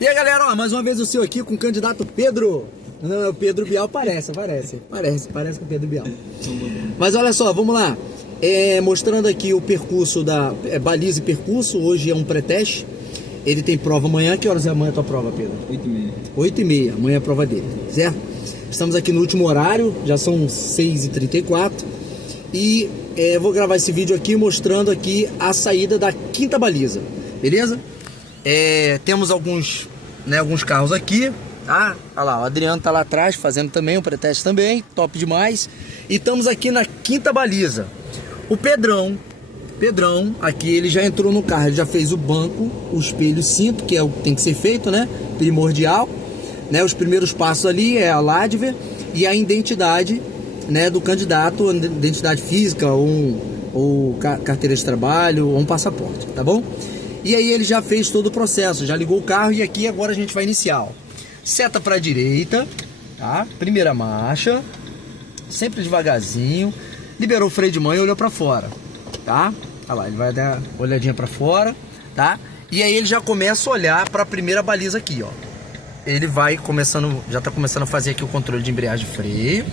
E aí, galera, ó, mais uma vez o seu aqui com o candidato Pedro. Não, o Pedro Bial parece com o Pedro Bial. Mas olha só, vamos lá. Mostrando aqui o percurso da baliza e percurso. Hoje é um pré-teste. Ele tem prova amanhã. Que horas é amanhã a tua prova, Pedro? 8h30. 8h30, amanhã é a prova dele, certo? Estamos aqui no último horário, já são 6h34. E vou gravar esse vídeo aqui mostrando aqui a saída da quinta baliza, beleza? Temos alguns carros aqui, tá? Olha lá, o Adriano tá lá atrás fazendo também um pré-teste também, top demais. E estamos aqui na quinta baliza. O Pedrão aqui, ele já entrou no carro, ele já fez o banco, o espelho cinto, que é o que tem que ser feito, né? Primordial, né? Os primeiros passos ali é a LADVER e a identidade, né, do candidato, identidade física ou carteira de trabalho ou um passaporte, tá bom? E aí ele já fez todo o processo, já ligou o carro e aqui agora a gente vai iniciar, ó. Seta para a direita, tá? Primeira marcha, sempre devagarzinho, liberou o freio de mão e olhou para fora, tá? Olha lá, ele vai dar uma olhadinha para fora, tá? E aí ele já começa a olhar para a primeira baliza aqui, ó. Ele vai começando, já tá começando a fazer aqui o controle de embreagem e freio,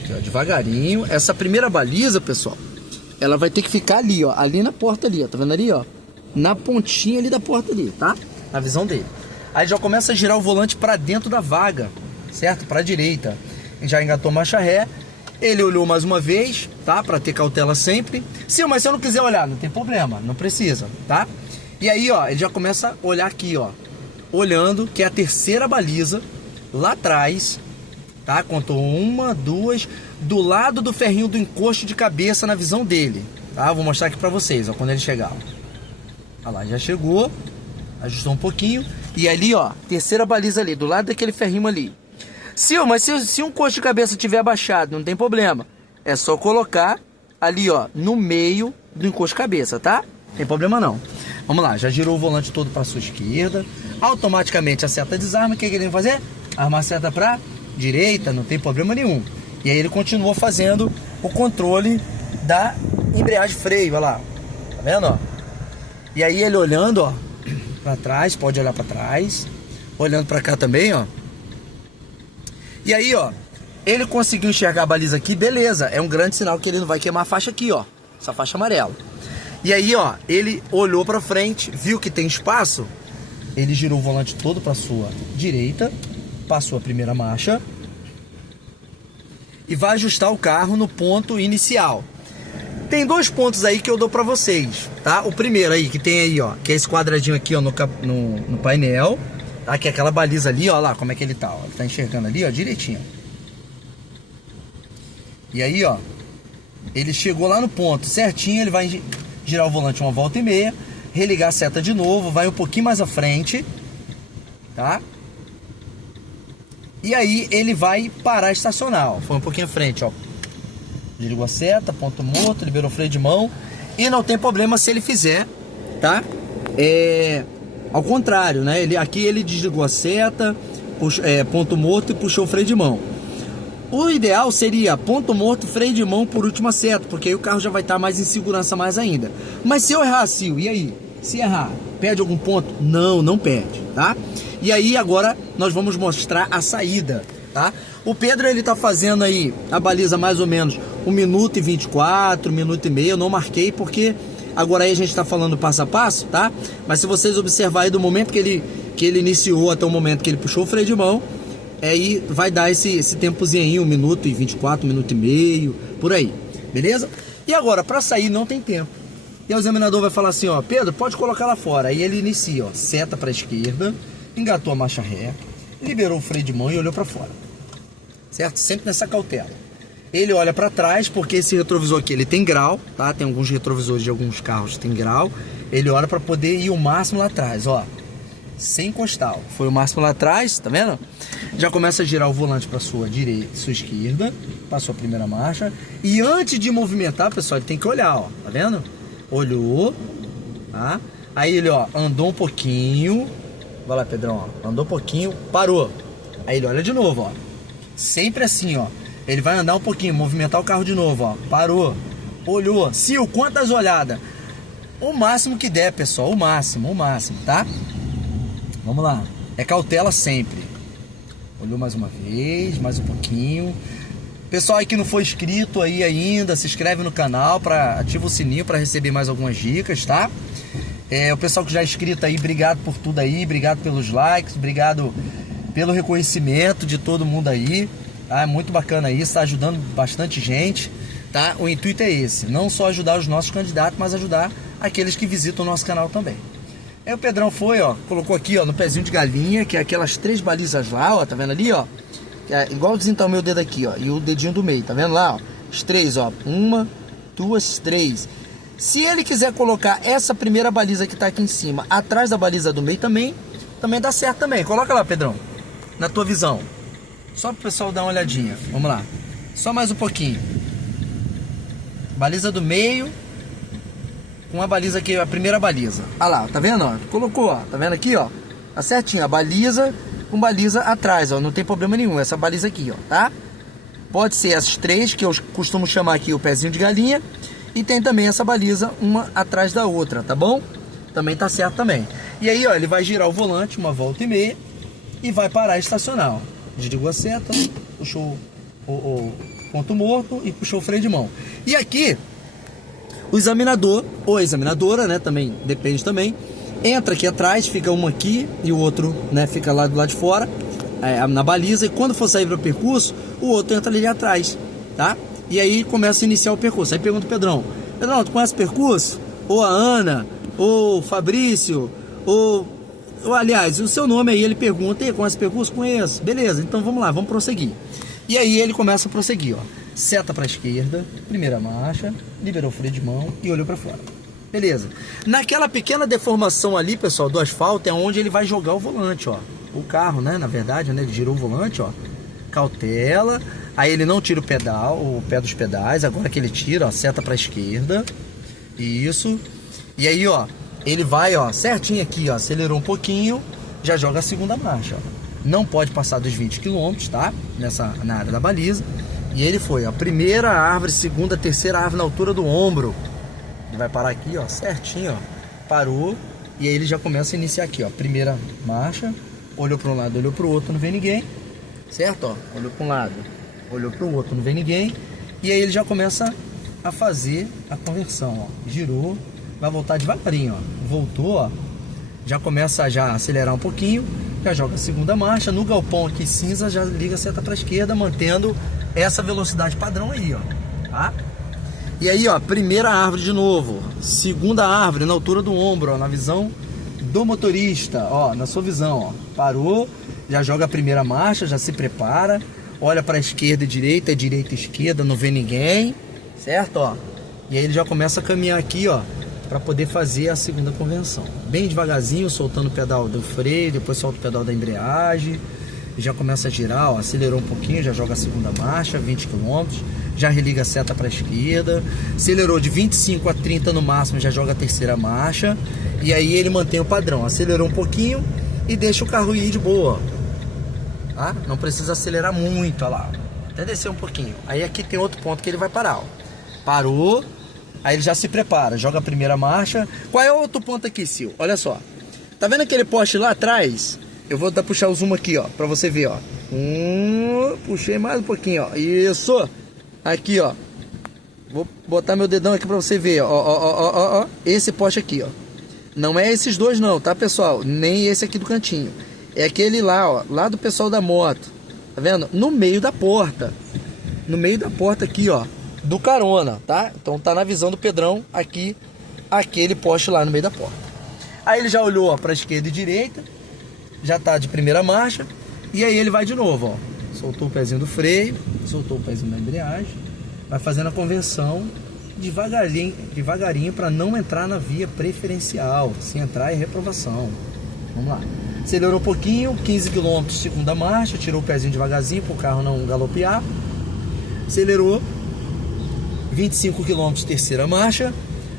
aqui, ó, devagarinho. Essa primeira baliza, pessoal, ela vai ter que ficar ali, ó, ali na porta ali, ó, tá vendo ali, ó? Na pontinha ali da porta ali, tá? Na visão dele. Aí já começa a girar o volante para dentro da vaga, certo? Para a direita. Já engatou marcha ré. Ele olhou mais uma vez, tá? Para ter cautela sempre. Sim, mas se eu não quiser olhar, não tem problema, não precisa, tá? E aí, ó, ele já começa a olhar aqui, ó. Olhando, que é a terceira baliza, lá atrás, tá? Contou uma, duas, do lado do ferrinho do encosto de cabeça na visão dele, tá? Vou mostrar aqui para vocês, ó, quando ele chegar. Olha lá, já chegou, ajustou um pouquinho. E ali, ó, terceira baliza ali, do lado daquele ferrinho ali. Mas se um encosto de cabeça tiver abaixado, não tem problema. É só colocar ali, ó, no meio do encosto de cabeça, tá? Não tem problema não. Vamos lá, já girou o volante todo para sua esquerda. Automaticamente a seta desarma. O que ele vai fazer? Armar a seta para direita, não tem problema nenhum. E aí ele continua fazendo o controle da embreagem e freio, olha lá. Tá vendo, ó? E aí ele olhando, ó, para trás, pode olhar para trás. Olhando para cá também, ó. E aí, ó, ele conseguiu enxergar a baliza aqui, beleza. É um grande sinal que ele não vai queimar a faixa aqui, ó. Essa faixa amarela. E aí, ó, ele olhou para frente, viu que tem espaço. Ele girou o volante todo para sua direita, passou a primeira marcha e vai ajustar o carro no ponto inicial. Tem dois pontos aí que eu dou para vocês, tá? O primeiro aí, que tem aí, ó, que é esse quadradinho aqui, ó, no painel, tá? Que é aquela baliza ali, ó, lá, como é que ele tá, ó. Ele tá enxergando ali, ó, direitinho. E aí, ó, ele chegou lá no ponto certinho, ele vai girar o volante uma volta e meia, religar a seta de novo, vai um pouquinho mais à frente, tá? E aí ele vai parar estacionar, ó. Foi um pouquinho à frente, ó. Desligou a seta, ponto morto, liberou o freio de mão. E não tem problema se ele fizer, tá? Ao contrário, né? Aqui ele desligou a seta, ponto morto e puxou o freio de mão. O ideal seria ponto morto, freio de mão por última seta, porque aí o carro já vai estar mais em segurança mais ainda. Mas se eu errar, Sil, e aí? Se errar, perde algum ponto? Não, não perde, tá? E aí agora nós vamos mostrar a saída, tá? O Pedro, ele tá fazendo aí a baliza mais ou menos 1 minuto e 24, 1 minuto e meio. Eu não marquei porque agora aí a gente tá falando passo a passo, tá? Mas se vocês observarem aí do momento que ele iniciou até o momento que ele puxou o freio de mão, aí vai dar esse tempozinho aí, 1 minuto e 24, 1 minuto e meio, por aí, beleza? E agora, para sair não tem tempo. E o examinador vai falar assim, ó, Pedro, pode colocar lá fora. Aí ele inicia, ó, seta para a esquerda, engatou a marcha ré, liberou o freio de mão e olhou para fora. Certo? Sempre nessa cautela. Ele olha para trás, porque esse retrovisor aqui, ele tem grau, tá? Tem alguns retrovisores de alguns carros que tem grau. Ele olha para poder ir o máximo lá atrás, ó. Sem encostar, ó. Foi o máximo lá atrás, tá vendo? Já começa a girar o volante para sua direita, sua esquerda, passou a primeira marcha. E antes de movimentar, pessoal, ele tem que olhar, ó. Tá vendo? Olhou, tá? Aí ele, ó, andou um pouquinho. Vai lá, Pedrão, ó. Andou um pouquinho, parou. Aí ele olha de novo, ó. Sempre assim, ó. Ele vai andar um pouquinho, movimentar o carro de novo, ó. Parou, olhou. Sil, quantas olhadas? O máximo que der, pessoal. O máximo, tá? Vamos lá. É cautela sempre. Olhou mais uma vez, mais um pouquinho. Pessoal aí que não foi inscrito aí ainda, se inscreve no canal, ativa o sininho para receber mais algumas dicas, tá? O pessoal que já é inscrito aí, obrigado por tudo aí, obrigado pelos likes, obrigado pelo reconhecimento de todo mundo aí, tá? É muito bacana isso, tá ajudando bastante gente, tá? O intuito é esse, não só ajudar os nossos candidatos, mas ajudar aqueles que visitam o nosso canal também. Aí o Pedrão foi, ó, colocou aqui, ó, no pezinho de galinha, que é aquelas 3 balizas lá, ó, tá vendo ali, ó? É igualzinho tá o meu dedo aqui, ó, e o dedinho do meio, tá vendo lá, ó? Os 3, ó, 1, 2, 3. Se ele quiser colocar essa primeira baliza que tá aqui em cima, atrás da baliza do meio também dá certo também. Coloca lá, Pedrão, na tua visão. Só pro pessoal dar uma olhadinha, vamos lá. Só mais um pouquinho. Baliza do meio com a baliza aqui, a primeira baliza. Ah lá, tá vendo, ó? Colocou, ó, tá vendo aqui, ó? Tá certinho, a baliza com baliza atrás, ó, não tem problema nenhum, essa baliza aqui, ó, tá? Pode ser essas 3, que eu costumo chamar aqui o pezinho de galinha, e tem também essa baliza, uma atrás da outra, tá bom? Também tá certo também. E aí, ó, ele vai girar o volante uma volta e meia e vai parar e estacionar, ó. Desligou a seta, puxou o ponto morto e puxou o freio de mão. E aqui, o examinador, ou a examinadora, né, também, depende também, entra aqui atrás, fica um aqui e o outro, né, fica lá do lado de fora, na baliza, e quando for sair para o percurso, o outro entra ali atrás, tá? E aí começa a iniciar o percurso. Aí pergunta o Pedrão, tu conhece o percurso? Ou a Ana, ou o Fabrício, ou aliás, o seu nome aí, ele pergunta, e conhece o percurso? Conheço. Beleza, então vamos lá, vamos prosseguir. E aí ele começa a prosseguir, ó. Seta para a esquerda, primeira marcha, liberou o freio de mão e olhou para fora. Beleza. Naquela pequena deformação ali, pessoal, do asfalto, é onde ele vai jogar o volante, ó. O carro, né, na verdade, né, ele girou o volante, ó. Cautela. Aí ele não tira o pedal, o pé dos pedais. Agora que ele tira, ó, seta para a esquerda. Isso. E aí, ó, ele vai, ó, certinho aqui, ó, acelerou um pouquinho, já joga a segunda marcha, ó. Não pode passar dos 20 km, tá? Na área da baliza. E ele foi, ó, primeira árvore, segunda, terceira árvore na altura do ombro. Ele vai parar aqui, ó, certinho, ó. Parou. E aí ele já começa a iniciar aqui, ó. Primeira marcha. Olhou para um lado, olhou para o outro, não vê ninguém. Certo, ó. Olhou para um lado, olhou para o outro, não vê ninguém. E aí ele já começa a fazer a conversão, ó. Girou. Vai voltar devagarinho, ó. Voltou, ó. Já começa a já acelerar um pouquinho. Já joga a segunda marcha. No galpão aqui cinza, já liga a seta para a esquerda, mantendo essa velocidade padrão aí, ó. Tá? E aí, ó, primeira árvore de novo, segunda árvore na altura do ombro, ó, na visão do motorista, ó, na sua visão, ó. Parou, já joga a primeira marcha, já se prepara, olha para a esquerda e direita e esquerda, não vê ninguém, certo, ó. E aí ele já começa a caminhar aqui, ó, para poder fazer a segunda convenção. Bem devagarzinho, soltando o pedal do freio, depois solta o pedal da embreagem, já começa a girar, ó, acelerou um pouquinho, já joga a segunda marcha, 20 km, já religa a seta para a esquerda, acelerou de 25 a 30 no máximo, já joga a terceira marcha, e aí ele mantém o padrão, acelerou um pouquinho e deixa o carro ir de boa, tá? Não precisa acelerar muito, ó lá, até descer um pouquinho. Aí aqui tem outro ponto que ele vai parar, ó. Parou, aí ele já se prepara, joga a primeira marcha. Qual é o outro ponto aqui, Sil? Olha só, tá vendo aquele poste lá atrás? Eu vou puxar o zoom aqui, ó, pra você ver, ó. Puxei mais um pouquinho, ó. Isso. Aqui, ó. Vou botar meu dedão aqui pra você ver, ó. Esse poste aqui, ó. Não é esses dois não, tá, pessoal? Nem esse aqui do cantinho. É aquele lá, ó. Lá do pessoal da moto. Tá vendo? No meio da porta. No meio da porta aqui, ó. Do carona, tá? Então tá na visão do Pedrão aqui. Aquele poste lá no meio da porta. Aí ele já olhou, ó, pra esquerda e direita. Já tá de primeira marcha. E aí ele vai de novo, ó. Soltou o pezinho do freio, soltou o pezinho da embreagem, vai fazendo a conversão devagarinho para não entrar na via preferencial. Se entrar é reprovação. Vamos lá. Acelerou um pouquinho, 15 km segunda marcha, tirou o pezinho devagarzinho para o carro não galopear. Acelerou 25 km terceira marcha,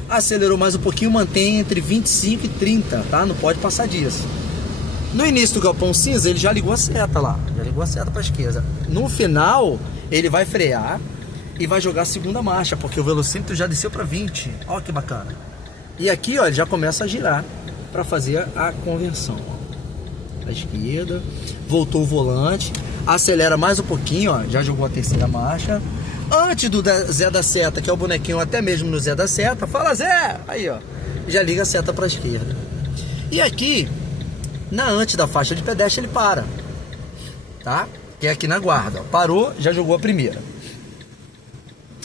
acelerou mais um pouquinho, mantém entre 25 e 30, tá? Não pode passar disso. No início do galpão cinza, ele já ligou a seta lá. Já ligou a seta para a esquerda. No final, ele vai frear e vai jogar a segunda marcha, porque o velocímetro já desceu para 20. Olha que bacana. E aqui, ó, ele já começa a girar para fazer a conversão. pra esquerda, voltou o volante, acelera mais um pouquinho, ó, já jogou a terceira marcha. Antes do Zé da Seta, que é o bonequinho até mesmo no Zé da Seta, fala Zé, aí ó, já liga a seta pra esquerda. E aqui, antes da faixa de pedestre, ele para, tá? Que é aqui na guarda, ó. Parou, já jogou a primeira.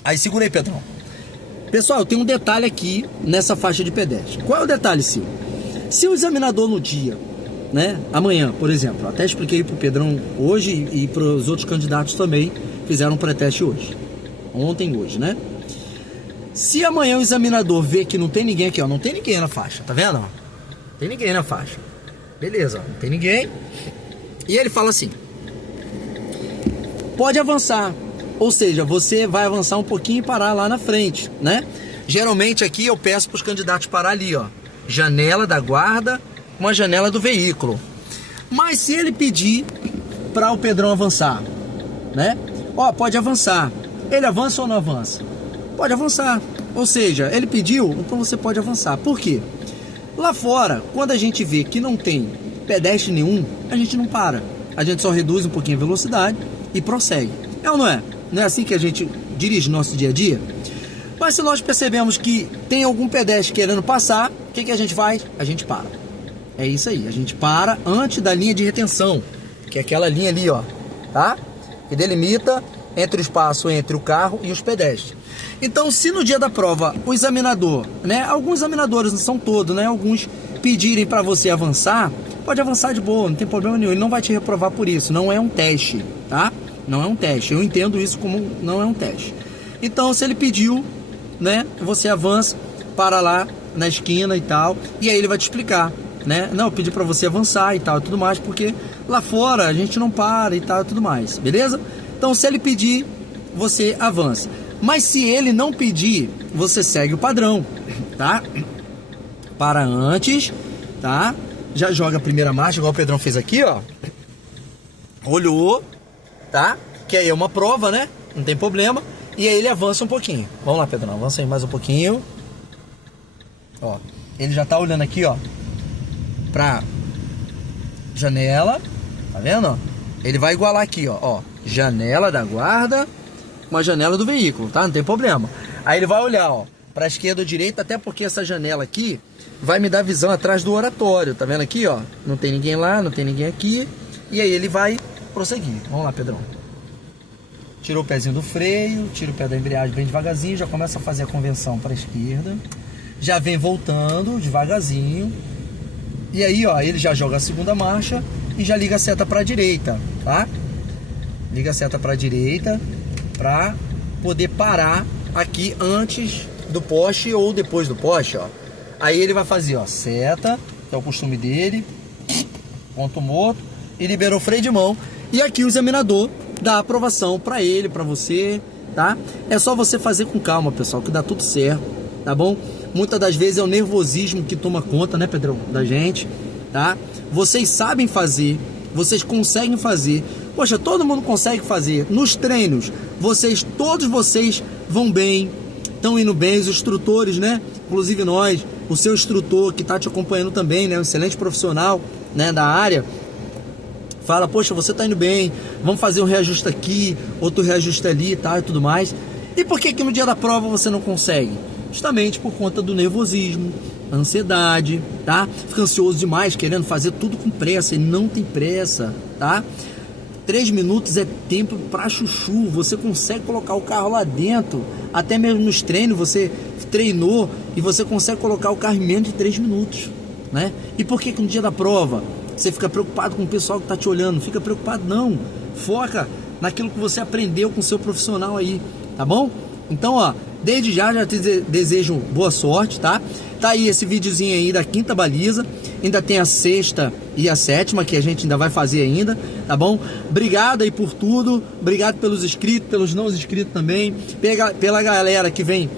Aí segura aí, Pedrão. Pessoal, tem um detalhe aqui nessa faixa de pedestre. Qual é o detalhe, Sil? Se o examinador no dia, né, amanhã, por exemplo, até expliquei pro Pedrão hoje e para os outros candidatos também, fizeram um pré-teste hoje. Ontem, hoje, né? Se amanhã o examinador vê que não tem ninguém aqui, ó, não tem ninguém na faixa, tá vendo? Não tem ninguém na faixa. Beleza, ó, não tem ninguém. E ele fala assim: pode avançar. Ou seja, você vai avançar um pouquinho e parar lá na frente, né? Geralmente aqui eu peço para os candidatos parar ali, ó. Janela da guarda com a janela do veículo. Mas se ele pedir para o Pedrão avançar, né? Ó, pode avançar. Ele avança ou não avança? Pode avançar. Ou seja, ele pediu, então você pode avançar. Por quê? Lá fora, quando a gente vê que não tem pedestre nenhum, a gente não para. A gente só reduz um pouquinho a velocidade e prossegue. É ou não é? Não é assim que a gente dirige nosso dia a dia? Mas se nós percebemos que tem algum pedestre querendo passar, o que a gente faz? A gente para. É isso aí, a gente para antes da linha de retenção, que é aquela linha ali, ó, tá? Que delimita entre o espaço entre o carro e os pedestres. Então, se no dia da prova o examinador, né, alguns examinadores, não são todos, né, alguns pedirem para você avançar, pode avançar de boa, não tem problema nenhum, ele não vai te reprovar por isso, não é um teste, tá? Não é um teste, eu entendo isso como não é um teste. Então, se ele pediu, né, você avança, para lá na esquina e tal, e aí ele vai te explicar, né? Não, eu pedi para você avançar e tal e tudo mais, porque lá fora a gente não para e tal e tudo mais, beleza? Então, se ele pedir, você avança. Mas se ele não pedir, você segue o padrão, tá? Para antes, tá? Já joga a primeira marcha, igual o Pedrão fez aqui, ó. Olhou, tá? Que aí é uma prova, né? Não tem problema. E aí ele avança um pouquinho. Vamos lá, Pedrão, avança aí mais um pouquinho. Ó, ele já tá olhando aqui, ó, pra janela, tá vendo, ó? Ele vai igualar aqui, ó, janela da guarda com a janela do veículo, tá? Não tem problema. Aí ele vai olhar, ó, pra esquerda ou direita, até porque essa janela aqui vai me dar visão atrás do oratório, tá vendo aqui, ó? Não tem ninguém lá, não tem ninguém aqui. E aí ele vai prosseguir. Vamos lá, Pedrão. Tirou o pezinho do freio, tira o pé da embreagem bem devagarzinho, já começa a fazer a convenção para a esquerda. Já vem voltando devagarzinho. E aí, ó, ele já joga a segunda marcha e já liga a seta para a direita, tá? Liga a seta para a direita para poder parar aqui antes do poste ou depois do poste, ó. Aí ele vai fazer, ó, seta, que é o costume dele, ponto morto, e liberou o freio de mão. E aqui o examinador dá aprovação para ele, para você, tá? É só você fazer com calma, pessoal, que dá tudo certo, tá bom? Muitas das vezes é o nervosismo que toma conta, né, Pedrão, da gente, tá? Vocês sabem fazer, vocês conseguem fazer. Poxa, todo mundo consegue fazer. Nos treinos, todos vocês vão bem, estão indo bem, os instrutores, né? Inclusive nós, o seu instrutor que está te acompanhando também, né? Um excelente profissional, né, da área. Fala, poxa, você tá indo bem, vamos fazer um reajuste aqui, outro reajuste ali e tal e tudo mais. E por que no dia da prova você não consegue? Justamente por conta do nervosismo, ansiedade, tá? Fica ansioso demais, querendo fazer tudo com pressa, e não tem pressa, tá? 3 minutos é tempo pra chuchu, você consegue colocar o carro lá dentro, até mesmo nos treinos você treinou e você consegue colocar o carro em menos de 3 minutos, né? E por que no dia da prova você fica preocupado com o pessoal que tá te olhando? Não fica preocupado não, foca naquilo que você aprendeu com o seu profissional aí, tá bom? Então, ó, desde já te desejo boa sorte, tá? Tá aí esse videozinho aí da quinta baliza, ainda tem a sexta e a sétima que a gente ainda vai fazer ainda, tá bom? Obrigado aí por tudo, obrigado pelos inscritos, pelos não inscritos também, pela galera que vem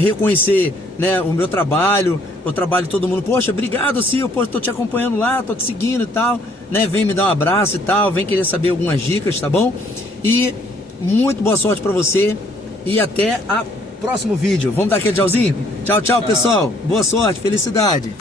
reconhecer, né, o meu trabalho, o trabalho de todo mundo. Poxa, obrigado, Sil, pô, tô te acompanhando lá, tô te seguindo e tal, né? Vem me dar um abraço e tal, vem querer saber algumas dicas, tá bom? E muito boa sorte pra você e até o próximo vídeo. Vamos dar aquele tchauzinho? Tchau, tchau, pessoal. Boa sorte, felicidade.